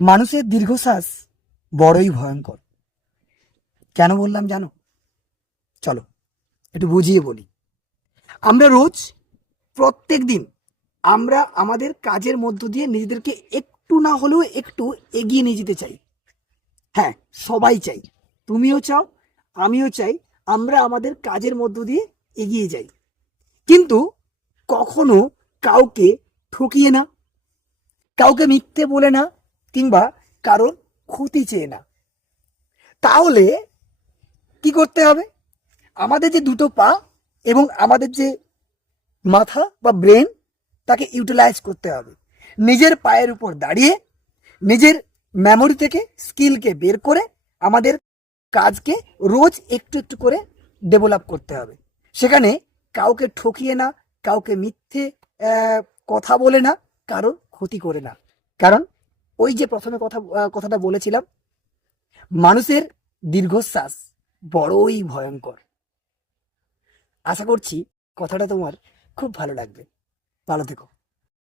মানুষের দীর্ঘশ্বাস বড়ই ভয়ঙ্কর। কেন বললাম জানো? চলো একটু বুঝিয়ে বলি। আমরা রোজ, প্রত্যেক দিন আমরা আমাদের কাজের মধ্য দিয়ে নিজেদেরকে একটু না হলেও একটু এগিয়ে নিয়ে যেতে চাই। হ্যাঁ, সবাই চাই, তুমিও চাও, আমিও চাই আমরা আমাদের কাজের মধ্য দিয়ে এগিয়ে যাই, কিন্তু কখনো কাউকে ঠকিয়ে না, কাউকে মিথ্যে বলে না, কিংবা কারোর ক্ষতি চেয়ে না। তাহলে কি করতে হবে? আমাদের যে দুটো পা এবং আমাদের যে মাথা বা ব্রেন, তাকে ইউটিলাইজ করতে হবে। নিজের পায়ের উপর দাঁড়িয়ে নিজের মেমোরি থেকে স্কিলকে বের করে আমাদের কাজকে রোজ একটু একটু করে ডেভেলপ করতে হবে। সেখানে কাউকে ঠকিয়ে না, কাউকে মিথ্যে কথা বলে না, কারোর ক্ষতি করে না। কারণ ওই যে প্রথমে কথাটা বলেছিলাম, মানুষের দীর্ঘশ্বাস বড়ই ভয়ঙ্কর। আশা করছি কথাটা তোমার খুব ভালো লাগবে। ভালো থেকো।